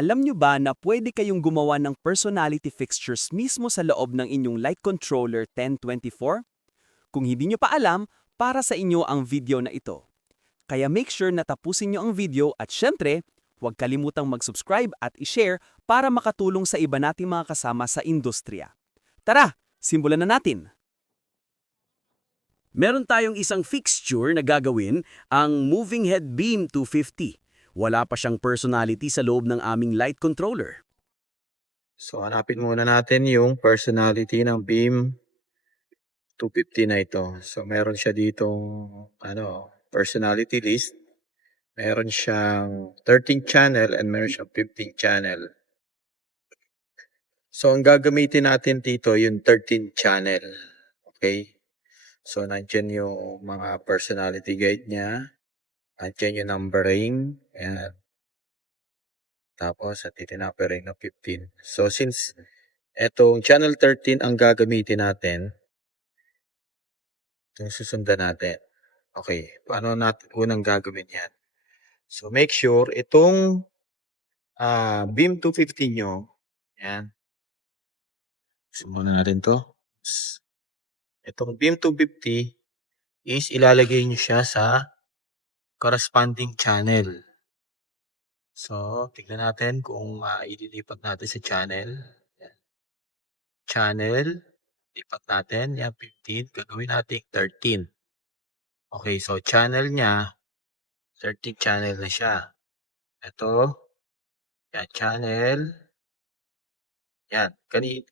Alam nyo ba na pwede kayong gumawa ng personality fixtures mismo sa loob ng inyong Light Controller 1024? Kung hindi nyo pa alam, para sa inyo ang video na ito. Kaya make sure na tapusin nyo ang video at syempre, huwag kalimutang mag-subscribe at i-share para makatulong sa iba nating mga kasama sa industriya. Tara, simulan na natin! Meron tayong isang fixture na gagawin, ang Moving Head Beam 250. Wala pa siyang personality sa loob ng aming light controller. So, hanapin muna natin yung personality ng Beam 250 na ito. So, meron siya ditong personality list. Meron siyang 13 channel and meron siyang 15 channel. So, ang gagamitin natin dito yung 13 channel. Okay? So, nandyan yung mga personality guide niya. Nandyan yung numbering. Ayan. Tapos, at itinapering ng 15. So, since etong channel 13 ang gagamitin natin, itong susundan natin. Okay, paano natin unang gagawin yan? So, make sure itong Beam 250 nyo, yan. Sumunod natin to. Itong Beam 250 is ilalagay nyo siya sa corresponding channel. So, tignan natin kung ililipat natin sa channel. Yan. Channel, lipat natin. Yan, 15. Gagawin natin 13. Okay, so channel niya, 13 channel na siya. Ito, yan, channel. Yan,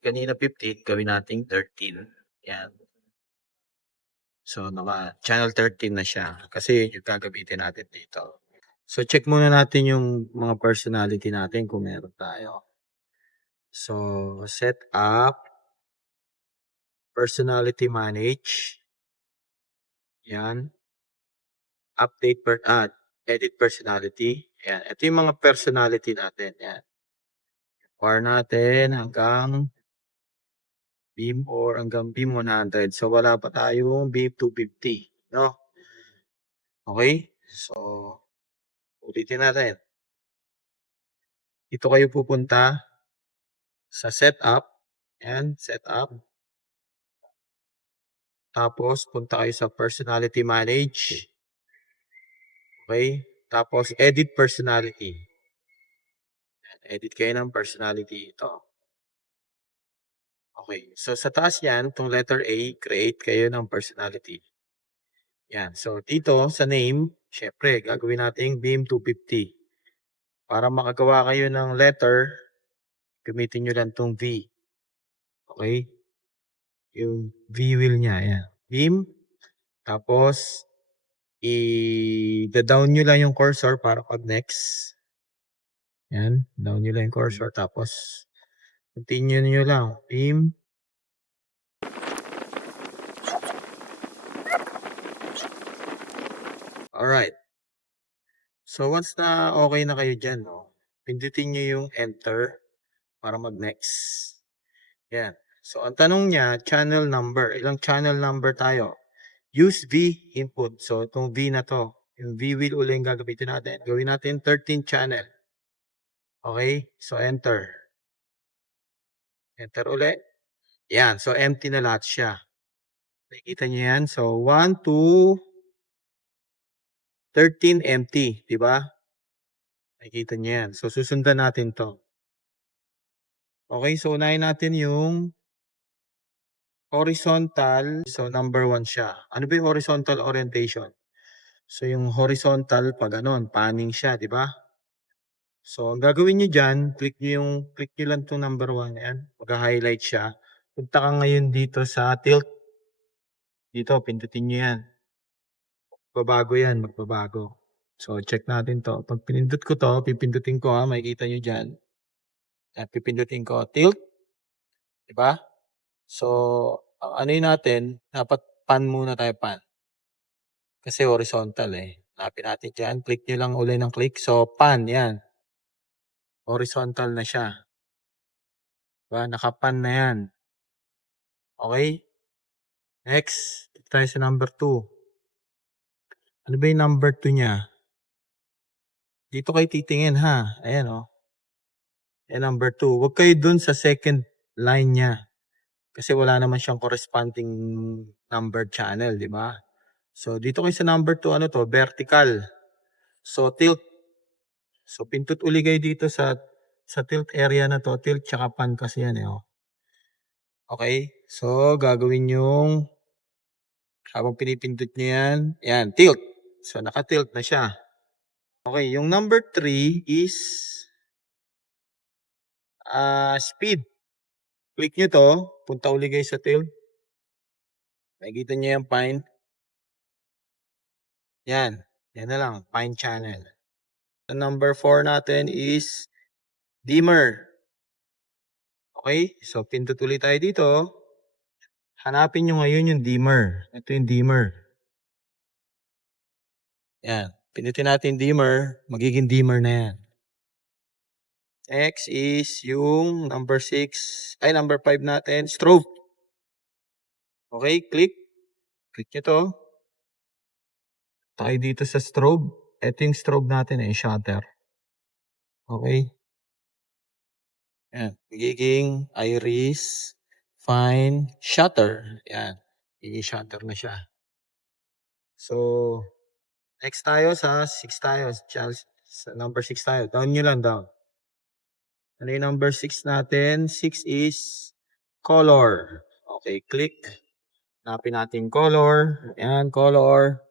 kanina 15, gawin natin 13. Yan. So, channel 13 na siya. Kasi yung gagamitin natin dito. So, check muna natin yung mga personality natin kung meron tayo. So, set up, personality manage. Yan. Update, edit personality. Yan. Ito yung mga personality natin. Yan. Power natin hanggang Beam or hanggang Beam 100. So, wala pa tayong Beam 250. No? Okay? So, ulitin natin. Dito kayo pupunta sa setup. Yan, setup. Tapos, punta kayo sa personality manage. Okay? Tapos, edit personality. Yan, edit kayo ng personality ito. Okay. So, sa taas yan, itong letter A, create kayo ng personality. Yan. So, dito sa name, syempre, gagawin natin Beam 250. Para makagawa kayo ng letter, gamitin nyo lang itong V. Okay? Yung V wheel niya. Yan. Beam. Tapos, i-down nyo lang yung cursor para pag next. Yan. Down nyo lang yung cursor. Tapos, continue nyo lang. Beam. Alright. So, once na okay na kayo dyan, no, pindutin nyo yung enter para mag-next. Yan. So, ang tanong niya, channel number. Ilang channel number tayo? Use V input. So, itong V na to, yung V wheel ulit yung gagamitin natin. Gawin natin 13 channel. Okay? So, enter. Enter ulit. Yan. So, empty na lahat siya. Nakikita niyo yan? So, 1, 2, 13 empty. Diba? Nakikita niyo yan. So, susundan natin to. Okay? So, unahin natin yung horizontal. So, number 1 siya. Ano ba yung horizontal orientation? So, yung horizontal, pag ganon, panning siya, di ba? So, ang gagawin nyo dyan, click nyo lang itong number 1. Yan. Mag-highlight siya. Punta ka ngayon dito sa tilt. Dito, pindutin nyo yan. Magbabago yan, magbabago. So, check natin to. Pag pinindot ko to, pipindutin ko ha, makikita nyo dyan. At pipindutin ko, tilt. Diba? So, ano yun natin, dapat pan muna tayo, pan. Kasi horizontal eh. Hanapin natin dyan. Click nyo lang ulit ng click. So, pan, yan. Horizontal na siya. Diba? Nakapan na yan. Okay? Next, dito tayo sa number 2. Ano ba yung number 2 niya? Dito kayo titingin ha. Ayan o. And number 2, huwag kayo dun sa second line niya. Kasi wala naman siyang corresponding number channel, di ba? So, dito kayo sa number 2, ano to? Vertical. So, tilt. So, pindot uli kayo dito sa tilt area na to. Tilt tsaka pan kasi yan eh. Oh. Okay? So, gagawin yung habang pinipindot nyo yan, tilt. So, naka-tilt na siya. Okay, yung number 3 is speed. Click nyo to, punta uli kayo sa tilt. Nakikita nyo yung pine. Yan na lang, pine channel. The number 4 natin is dimmer. Okay, so pindot ulit tayo dito. Hanapin nyo ngayon yung dimmer. Ito yung dimmer. Yan, pindutin natin dimmer, magiging dimmer na yan. Next is yung number 5 natin, strobe. Okay, click. Click nyo to. Tayo dito sa strobe. Ito yung strobe natin shutter. Okay. Yan. Magiging iris, fine, shutter. Yan. Magiging shutter na siya. So, next tayo sa 6 tayo. Sa number 6 tayo. Down nyo lang, down. Ano yung number 6 natin? 6 is color. Okay, click. Hanapin natin color. Ayan, color.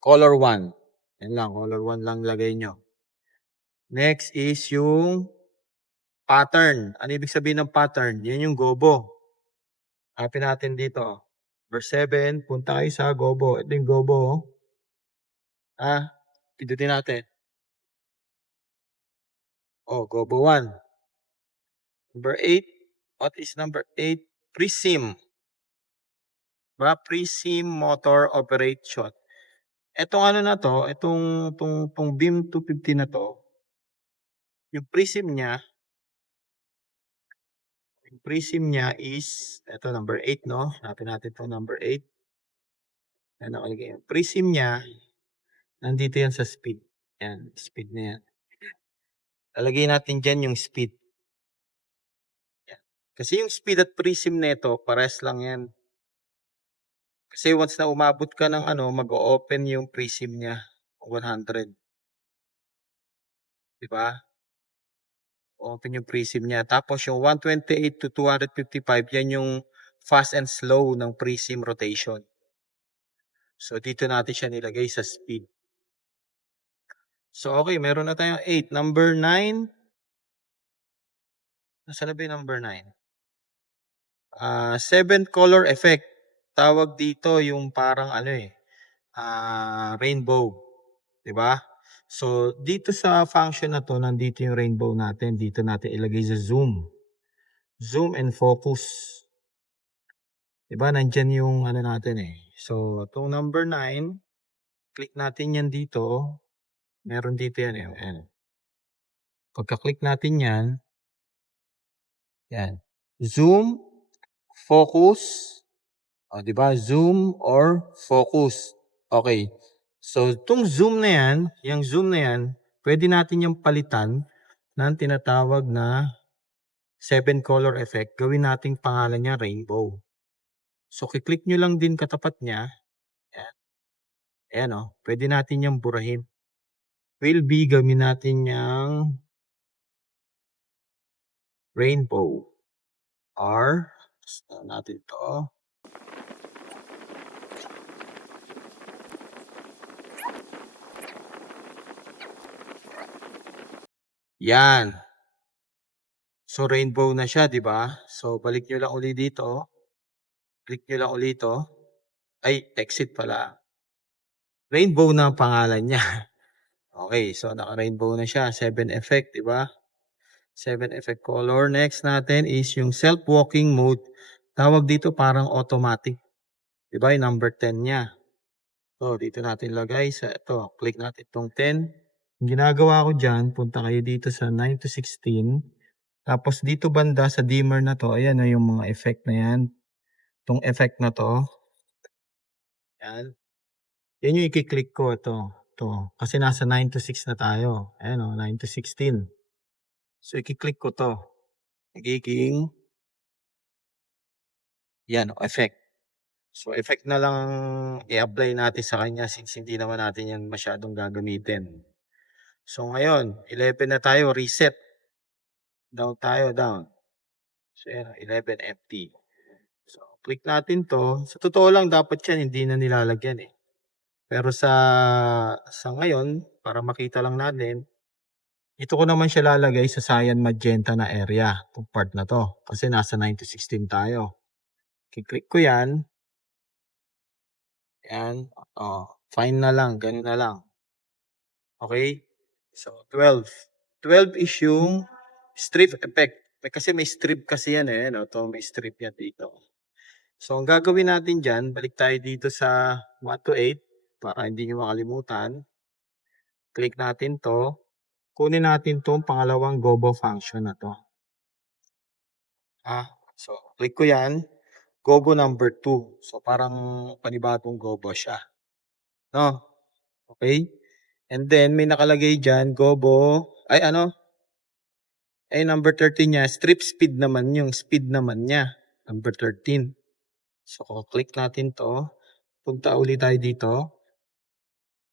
Color 1. Yan lang, color 1 lang lagay nyo. Next is yung pattern. Ano ibig sabihin ng pattern? Yan yung gobo. Hanapin natin dito. Verse 7, punta kayo sa gobo. Ito yung gobo. Pindutin natin. Oh, gobo 1. Number 8. What is number 8? Prism. Diba? Prism motor operation. Etong ano na to, itong beam 250 na to, yung prism niya is, ito number 8, no? Hanapin natin itong number 8. Yan nakalagay. Prism niya, nandito yan sa speed. Yan, speed na yan. Lalagay natin dyan yung speed. Yan. Kasi yung speed at prism nito, pares lang yan. Kasi once na umabot ka ng mag-o-open yung prism niya, 100. Diba? Open yung prism niya. Tapos yung 128 to 255, yan yung fast and slow ng prism rotation. So, dito natin siya nilagay sa speed. So, okay, meron na tayong 8. Number 9. Nasaan na ba yung number 9? 7 color effect. Tawag dito yung parang rainbow. Diba? So, dito sa function na to, nandito yung rainbow natin. Dito natin ilagay sa zoom. Zoom and focus. Diba? Nandyan yung natin So, itong number 9, click natin yan dito. Meron dito yan Pagka-click natin yan, zoom, focus, diba? Zoom or focus. Okay. So, itong zoom na yan, yung zoom na yan, pwede natin yung palitan ng tinatawag na 7 color effect. Gawin nating pangalan niya rainbow. So, kiklik nyo lang din katapat niya. Ayan pwede natin yung burahin. Will be, gawin natin yung rainbow. R, start natin to. Yan. So, rainbow na siya, di ba? So, balik nyo lang uli dito. Click nyo lang uli ito. Ay, exit pala. Rainbow na ang pangalan niya. Okay, so naka-rainbow na siya. 7 effect, di ba? 7 effect color. Next natin is yung self-walking mode. Tawag dito parang automatic. Di ba? Yung number 10 niya. So, dito natin lagay sa ito. Click natin itong 10. Yung ginagawa ko dyan, punta kayo dito sa 9 to 16. Tapos dito banda sa dimmer na to, ayan yung mga effect na yan. Itong effect na to. Yan. Yan yung i-click ko ito. Kasi nasa 9 to 6 na tayo. Ayan 9 to 16. So, i-click ko 'to. Magiging yan, effect. So, effect na lang i-apply natin sa kanya since hindi naman natin yan masyadong gagamitin. So, ngayon 11 na tayo, reset. Down tayo, down. So, ayan, 11 empty. So, click natin 'to. Sa totoo lang dapat yan hindi na nilalagyan, eh. Pero sa ngayon, para makita lang natin, dito ko naman siya lalagay sa cyan magenta na area, 'tong part na 'to. Kasi nasa 9 to 16 tayo. I-click ko yan. Yan, fine na lang, gano'n na lang. Okay? So, 12. 12 is yung strip effect. Kasi may strip kasi yan, eh, 'no, 'to may strip yan dito. So, ang gagawin natin diyan, balik tayo dito sa 1 to 8 para hindi niyo makalimutan. Click natin 'to. Kunin natin 'tong pangalawang gobo function na 'to. So click ko 'yan, gobo number 2. So, parang panibagong gobo siya, 'no? Okay? And then may nakalagay diyan number 13 niya, strip speed naman yung speed naman niya, number 13. So, click natin 'to. Punta ulit tayo dito.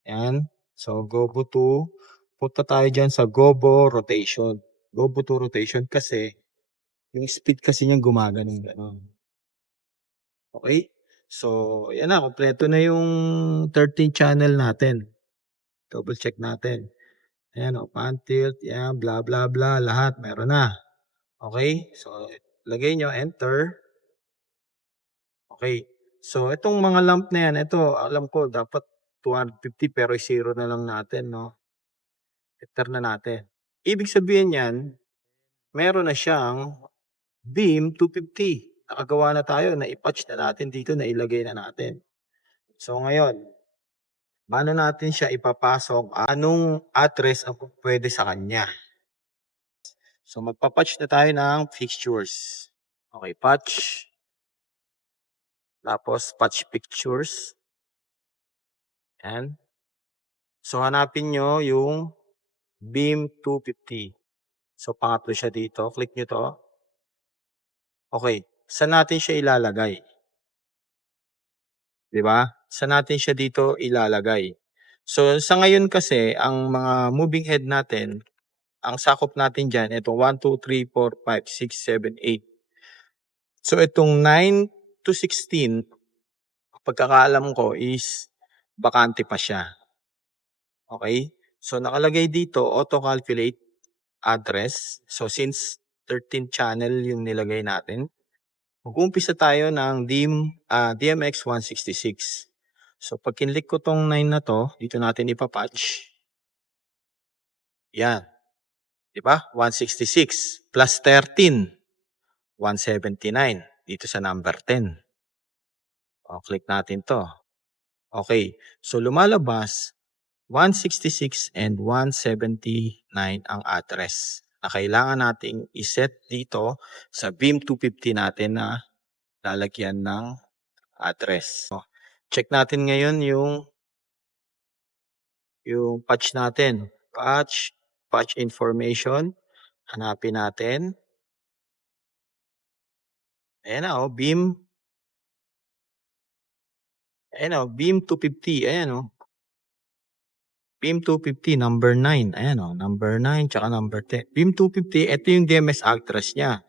Yan. So, Gobo 2. Punta tayo dyan sa Gobo rotation. Gobo 2 rotation kasi yung speed kasi niya gumaganon ganon. Okay? So, yan na. Kompleto na yung 13 channel natin. Double check natin. Ayan o. Pan tilt. Yan. Blah, blah, blah. Lahat. Meron na. Okay? So, lagay nyo. Enter. Okay. So, itong mga lamp na yan. Ito, alam ko, dapat 250 pero 0 na lang natin, no? Enter na natin. Ibig sabihin yan, meron na siyang beam 250. Nakagawa na tayo, na-patch na natin dito, nailagay na natin. So ngayon, paano natin siya ipapasok? Anong address ang pwede sa kanya? So magpa-patch na tayo ng fixtures. Okay, patch. Tapos patch pictures. Yan. So hanapin nyo yung beam 250. So pangatlo siya dito. Click nyo to. Okay. Saan natin siya ilalagay? Di ba? Saan natin siya dito ilalagay? So, sa ngayon kasi, ang mga moving head natin, ang sakop natin dyan, itong 1, 2, 3, 4, 5, 6, 7, 8. So, itong 9 to 16, pagkakaalam ko is bakante pa siya. Okay? So, nakalagay dito, auto-calculate address. So, since 13 channel yung nilagay natin, mag-uumpisa tayo ng DMX 166. So, pag kinlik ko tong 9 na to, dito natin ipapatch. Yan. Diba? 166 plus 13, 179. Dito sa number 10. O, click natin to. Okay. So, lumalabas 166 and 179 ang address na kailangan nating iset dito sa beam 250 natin na lalagyan ng address. So, check natin ngayon yung patch natin. Patch information. Hanapin natin. Ayan na, beam. Ayan beam 250. Ayan beam 250, number 9. Ayan number 9, tsaka number 10. Beam 250, ito yung DMS address niya.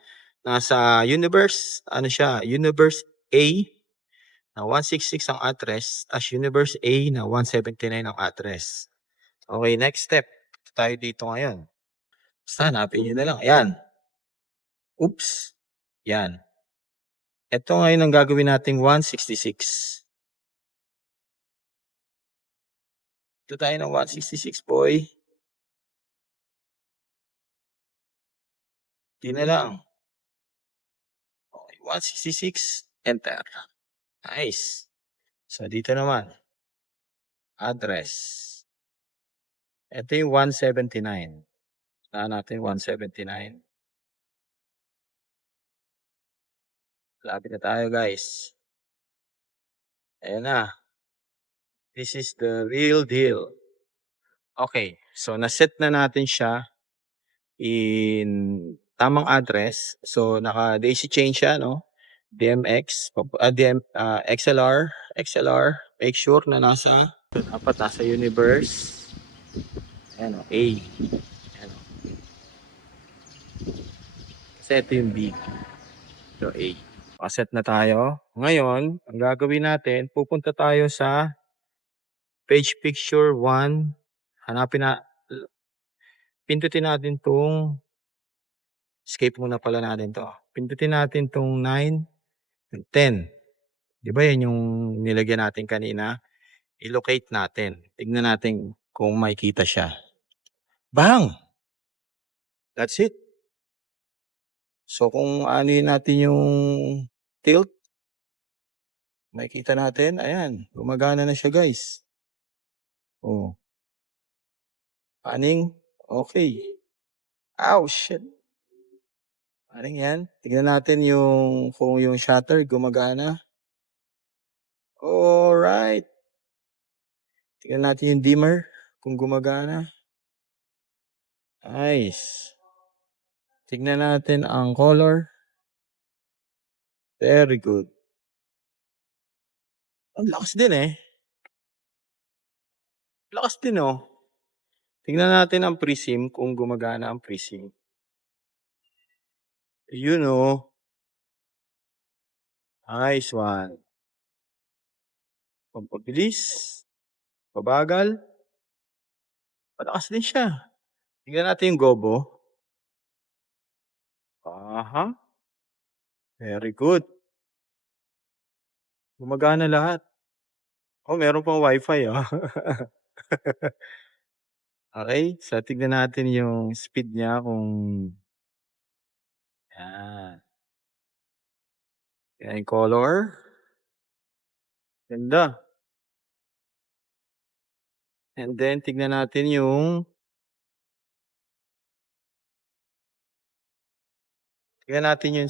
Nasa universe, universe A na 166 ang address, as universe A na 179 ang address. Okay, next step. Tayo dito ngayon. Basta hanapin nyo na lang. Ayan. Oops. Yan. Ito ngayon ang gagawin nating 166. Ito tayo ng 166, boy. Di na lang. Okay, 166. Enter. Nice. So, dito naman. Address. Ito yung 179. Saan natin 179. Lapit na tayo, guys. Ayan na. This is the real deal. Okay. So, naset na natin siya in tamang address. So, naka-daisy chain siya, no? DMX, XLR. Make sure na dapat nasa universe. Ayan o, A. Ayan o. Kasi ito yung B. Ito A. Set na tayo. Ngayon, ang gagawin natin, pupunta tayo sa page picture 1. Pindutin natin tong escape muna pala natin to. Pindutin natin tong 9 and 10. Di ba yan yung nilagyan natin kanina? I-locate natin. Tignan natin kung makikita siya. Bang! That's it. So kung ano natin yung tilt, makikita natin, ayan, gumagana na siya guys. Oh. Paning? Okay. Ow, shit. Paning yan. Tignan natin kung yung shutter gumagana. Alright. Tignan natin yung dimmer kung gumagana. Nice. Tignan natin ang color. Very good. Ang lakas din eh. Lakas din oh. Tignan natin ang prism kung gumagana ang prism. Yun oh. Nice one. Pampabilis. Pabagal. Malakas din siya. Tignan natin yung gobo. Aha. Very good. Gumagana lahat. Oh, meron pang wifi ah. Okay, so tignan natin yung speed niya kung yan. Yan yung color. Ganda. And then tignan natin yung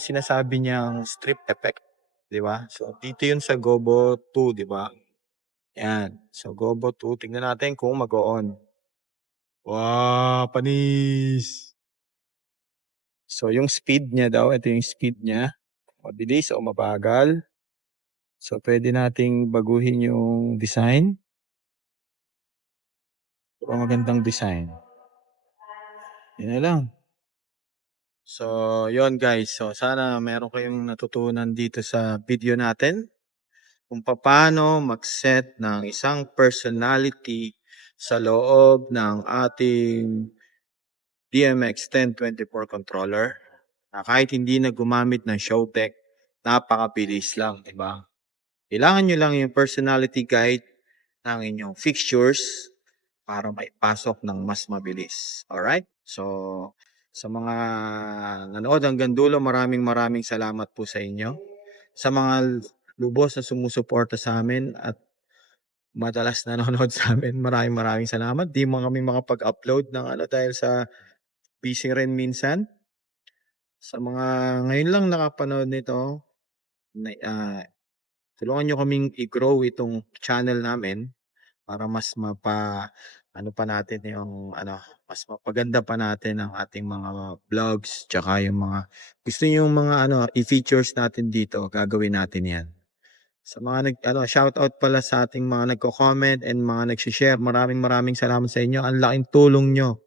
sinasabi niyang strip effect, 'di ba? So dito 'yun sa Gobo 2, 'di ba? Yan. So Gobo 2, tignan natin kung mag-o-on. Wow, panis. So yung speed niya daw, ito yung speed niya. Mabilis o mabagal. So pwede nating baguhin yung design. Magandang design. Yun na lang. So, yon guys. So, sana meron kayong natutunan dito sa video natin kung paano mag-set ng isang personality sa loob ng ating DMX 1024 controller na kahit hindi na gumamit ng Showtech, napakabilis lang, di ba? Kailangan nyo lang yung personality guide ng inyong fixtures para maipasok ng mas mabilis. Alright? So, sa mga nanood hanggang dulo, maraming salamat po sa inyo. Sa mga lubos na sumusuporta sa amin at madalas nanonood sa amin, maraming salamat. Di mo kami makapag-upload ng dahil sa busy rin minsan. Sa mga ngayon lang nakapanood nito, tulungan nyo kaming i-grow itong channel namin para mas pa natin yung mas mapaganda pa natin ang ating mga vlogs tsaka yung mga gusto niyo yung mga i-features natin dito, gagawin natin 'yan. Sa mga shoutout pala sa ating mga nagko-comment and mga nagshi-share. Maraming salamat sa inyo. Ang laking tulong nyo.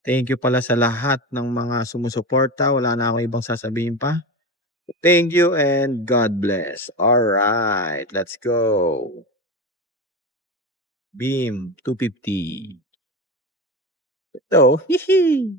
Thank you pala sa lahat ng mga sumusuporta. Wala na akong ibang sasabihin pa. Thank you and God bless. All right, let's go. Beam 250. Ito, hihi.